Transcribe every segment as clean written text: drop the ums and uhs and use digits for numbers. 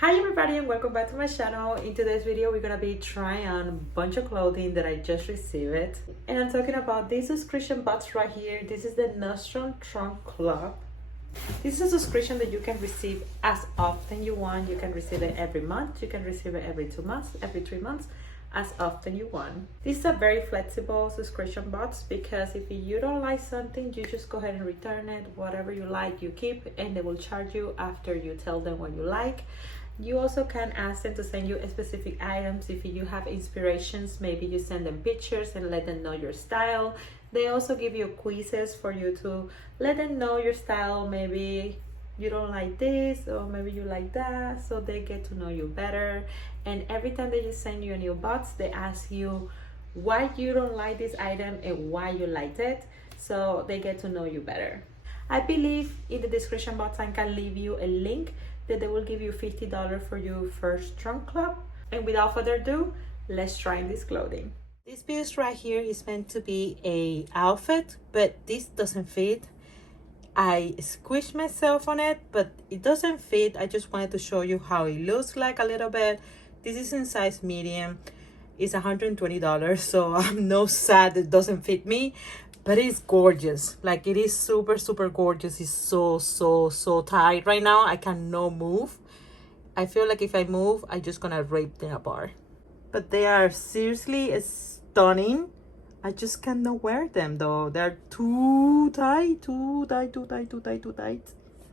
Hi everybody and welcome back to my channel. In today's video we're gonna be trying on a bunch of clothing that I just received, and I'm talking about this subscription box right here. This is the Nordstrom Trunk Club. This is a subscription that you can receive as often you want. You can receive it every month, you can receive it every 2 months, every 3 months, as often you want. This is a very flexible subscription box because if you don't like something, you just go ahead and return it. Whatever you like you keep, and they will charge you after you tell them what you like. You also can ask them to send you specific items. If you have inspirations, maybe you send them pictures and let them know your style. They also give you quizzes for you to let them know your style. Maybe you don't like this or maybe you like that, so they get to know you better. And every time they just send you a new box, they ask you why you don't like this item and why you liked it, so they get to know you better. I believe in the description box I can leave you a link that they will give you $50 for your first trunk club. And without further ado, let's try this clothing. This piece right here is meant to be a outfit, but this doesn't fit. I squished myself on it, but it doesn't fit. I just wanted to show you how it looks like a little bit. This is in size medium. It's $120, so I'm no sad it doesn't fit me, but it's gorgeous. Like, it is super gorgeous. It's so tight right now. I cannot move. I feel like if I move, I'm just gonna rip them apart. But they are seriously stunning. I just cannot wear them though. They're too tight.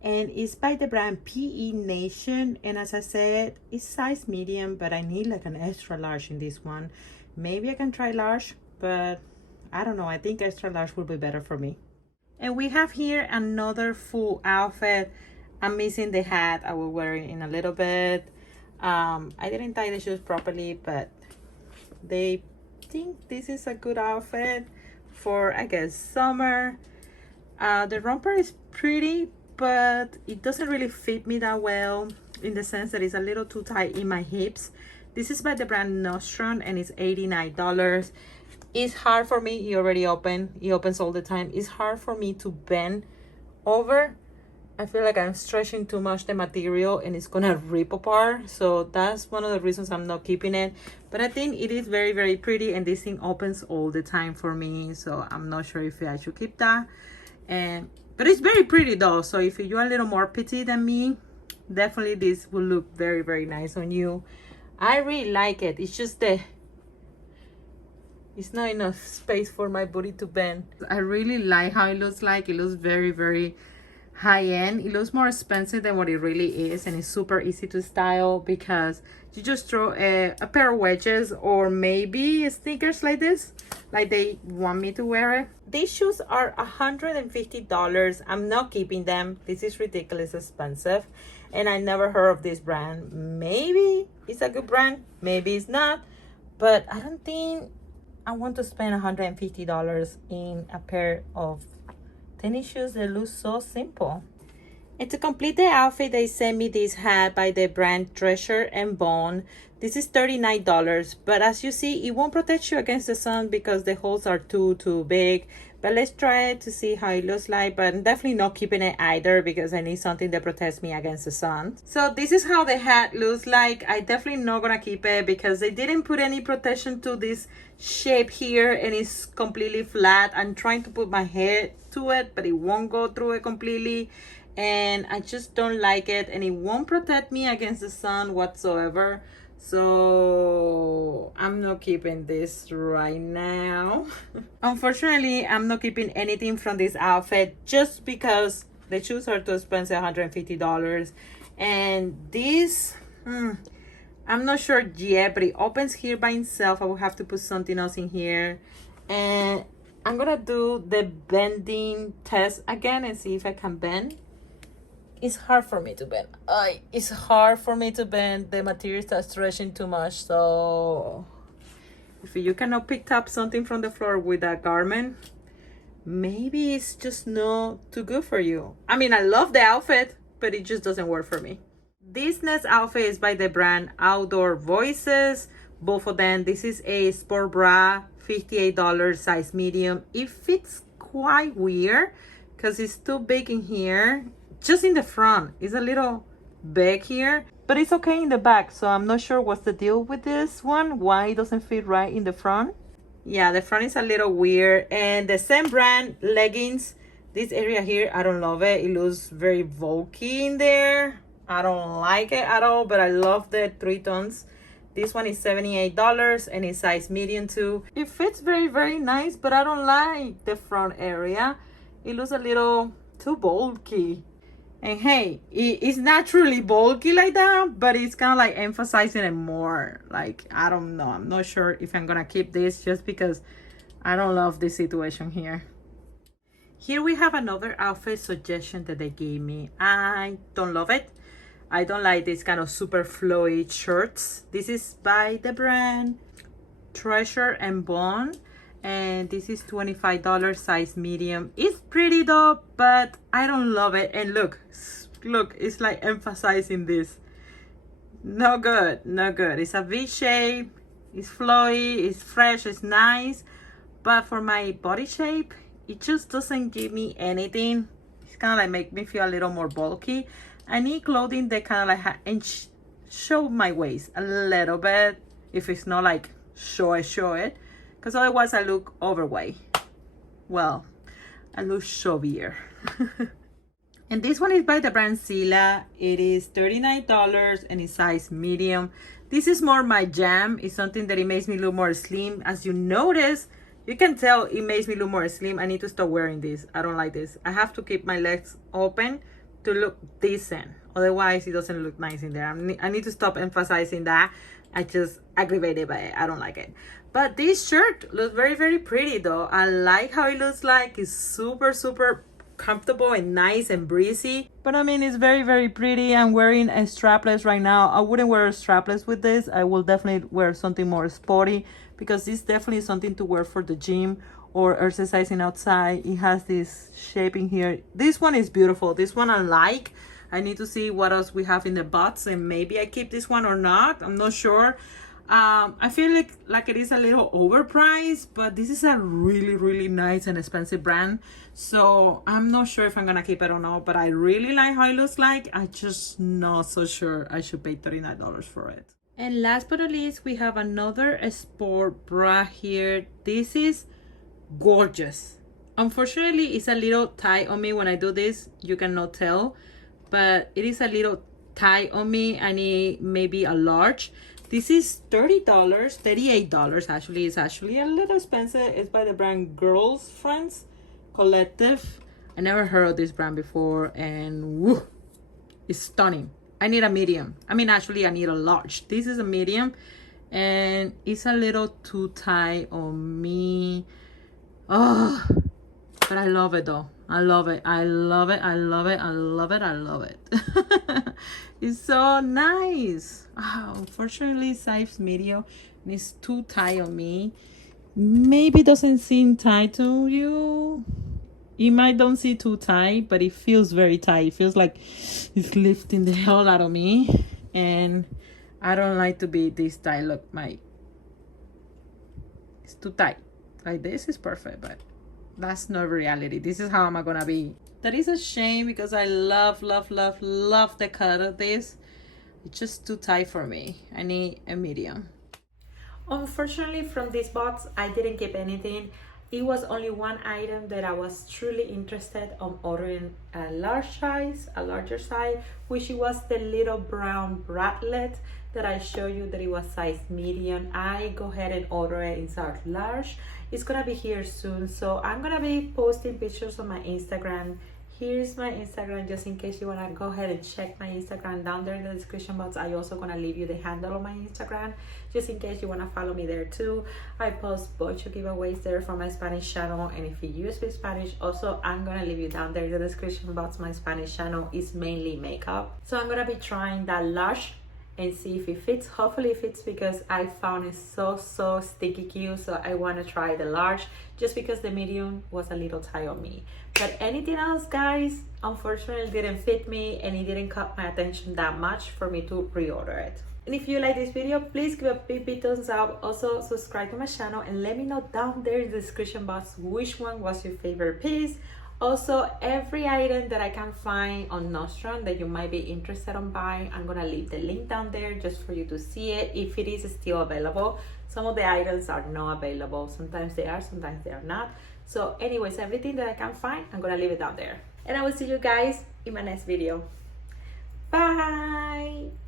And it's by the brand PE Nation, and as I said, it's size medium, but I need like an extra large in this one. Maybe I can try large, but I don't know. I think extra large will be better for me. And we have here another full outfit. I'm missing the hat. I will wear it in a little bit. I didn't tie the shoes properly, but they think this is a good outfit for, I guess, summer. The romper is pretty, but it doesn't really fit me that well, in the sense that it's a little too tight in my hips. This is by the brand Nordstrom, and it's $89. It's hard for me. It already opened. It opens all the time. It's hard for me to bend over. I feel like I'm stretching too much the material and it's gonna rip apart. So that's one of the reasons I'm not keeping it. But I think it is very pretty, and this thing opens all the time for me. So I'm not sure if I should keep that. But it's very pretty though. So if you're a little more petite than me, definitely this will look very nice on you. I really like it. It's just that it's not enough space for my booty to bend. I really like how it looks like. It looks very high-end. It looks more expensive than what it really is, and it's super easy to style because you just throw a pair of wedges or maybe sneakers like this, like they want me to wear it. These shoes are $150. I'm not keeping them. This is ridiculous expensive, and I never heard of this brand. Maybe it's a good brand, maybe it's not, but I don't think I want to spend $150 in a pair of tennis shoes that look so simple. And to complete the outfit, they sent me this hat by the brand Treasure and Bone. This is $39, but as you see, it won't protect you against the sun because the holes are too big. But let's try it to see how it looks like. But I'm definitely not keeping it either because I need something that protects me against the sun. So this is how the hat looks like. I definitely not gonna keep it because they didn't put any protection to this shape here, and it's completely flat. I'm trying to put my head to it, but it won't go through it completely, and I just don't like it, and it won't protect me against the sun whatsoever. So I'm not keeping this right now. Unfortunately, I'm not keeping anything from this outfit just because the shoes are too expensive, $150. And this, I'm not sure yet, but it opens here by itself. I will have to put something else in here. And I'm gonna do the bending test again and see if I can bend. It's hard for me to bend. It's hard for me to bend. The material starts stretching too much. So if you cannot pick up something from the floor with a garment, maybe it's just not too good for you. I mean, I love the outfit, but it just doesn't work for me. This next outfit is by the brand Outdoor Voices. Both of them. This is a Spore Bra, $58, size medium. It fits quite weird because it's too big in here. Just in the front, it's a little big here. but it's okay in the back. So I'm not sure what's the deal with this one, why it doesn't fit right in the front. Yeah, the front is a little weird. And the same brand, Leggings, this area here, I don't love it. It looks very bulky in there. I don't like it at all, but I love the 3 tones. This one is $78 and it's size medium too. It fits very, very nice, but I don't like the front area. It looks a little too bulky. And hey, it's not truly bulky like that, but it's kind of like emphasizing it more. Like, I don't know. I'm not sure if I'm gonna keep this just because I don't love this situation here. Here we have another outfit suggestion that they gave me. I don't love it. I don't like this kind of super flowy shirts. This is by the brand Treasure and Bone. And this is $25, size medium. It's pretty though, but I don't love it. And look, it's like emphasizing this. No good, no good. It's a V shape, it's flowy, it's fresh, it's nice, but for my body shape, it just doesn't give me anything. It's kind of like make me feel a little more bulky. I need clothing that kind of like show my waist a little bit, if it's not like show it. Because otherwise I look overweight. Well, I look showier. And this one is by the brand ZELLA. It is $39 and it's size medium. This is more my jam. It's something that it makes me look more slim. As you notice, you can tell it makes me look more slim. I need to stop wearing this. I don't like this. I have to keep my legs open to look decent. Otherwise, it doesn't look nice in there. I need to stop emphasizing that. I just aggravated by it. I don't like it. But this shirt looks very, very pretty though. I like how it looks like. It's super, super comfortable and nice and breezy. But I mean, it's very, very pretty. I'm wearing a strapless right now. I wouldn't wear a strapless with this. I will definitely wear something more sporty because this definitely is something to wear for the gym or exercising outside. It has this shaping here. This one is beautiful. This one I like. I need to see what else we have in the box and maybe I keep this one or not. I'm not sure. I feel like it is a little overpriced, but this is a really, really nice and expensive brand. So I'm not sure if I'm gonna keep it or not, but I really like how it looks like. I just not so sure I should pay $39 for it. And last but not least, we have another Spore Bra here. This is gorgeous. Unfortunately, it's a little tight on me when I do this. You cannot tell, but it is a little tight on me. I need maybe a large. This is $30, $38 actually. It's actually a little expensive. It's by the brand Girls Friends Collective. I never heard of this brand before and woo, it's stunning. I need a medium. I mean, actually I need a large. This is a medium and it's a little too tight on me. Oh, but I love it though. I love it. I love it. I love it. I love it. I love it. It's so nice. Oh, unfortunately, size medium and it's too tight on me. Maybe it doesn't seem tight to you. You might don't see too tight, but it feels very tight. It feels like it's lifting the hell out of me. And I don't like to be this tight. Look, it's too tight. Like this is perfect, but that's not reality. This is how am I gonna be. That is a shame because I love the cut of this. It's just too tight for me. I need a medium. Unfortunately, from this box, I didn't keep anything. It was only one item that I was truly interested on ordering a larger size, which was the little brown bralette that I showed you that it was size medium. I go ahead and order it in size large. It's gonna be here soon, so I'm gonna be posting pictures on my Instagram. Here's my Instagram, just in case you wanna go ahead and check my Instagram down there in the description box. I also gonna leave you the handle on my Instagram, just in case you wanna follow me there too. I post bunch of giveaways there for my Spanish channel, and if you speak Spanish, also I'm gonna leave you down there in the description box. My Spanish channel is mainly makeup, so I'm gonna be trying that large and see if it fits. Hopefully it fits because I found it so sticky cute, so I want to try the large just because the medium was a little tight on me. But anything else, guys, unfortunately didn't fit me and it didn't caught my attention that much for me to reorder it. And if you like this video, please give a big thumbs up. Also subscribe to my channel and let me know down there in the description box which one was your favorite piece Also, every item that I can find on Nordstrom that you might be interested in buying, I'm gonna leave the link down there just for you to see it if it is still available. Some of the items are not available. Sometimes they are, sometimes they are not. So anyways, everything that I can find, I'm gonna leave it down there. And I will see you guys in my next video. Bye!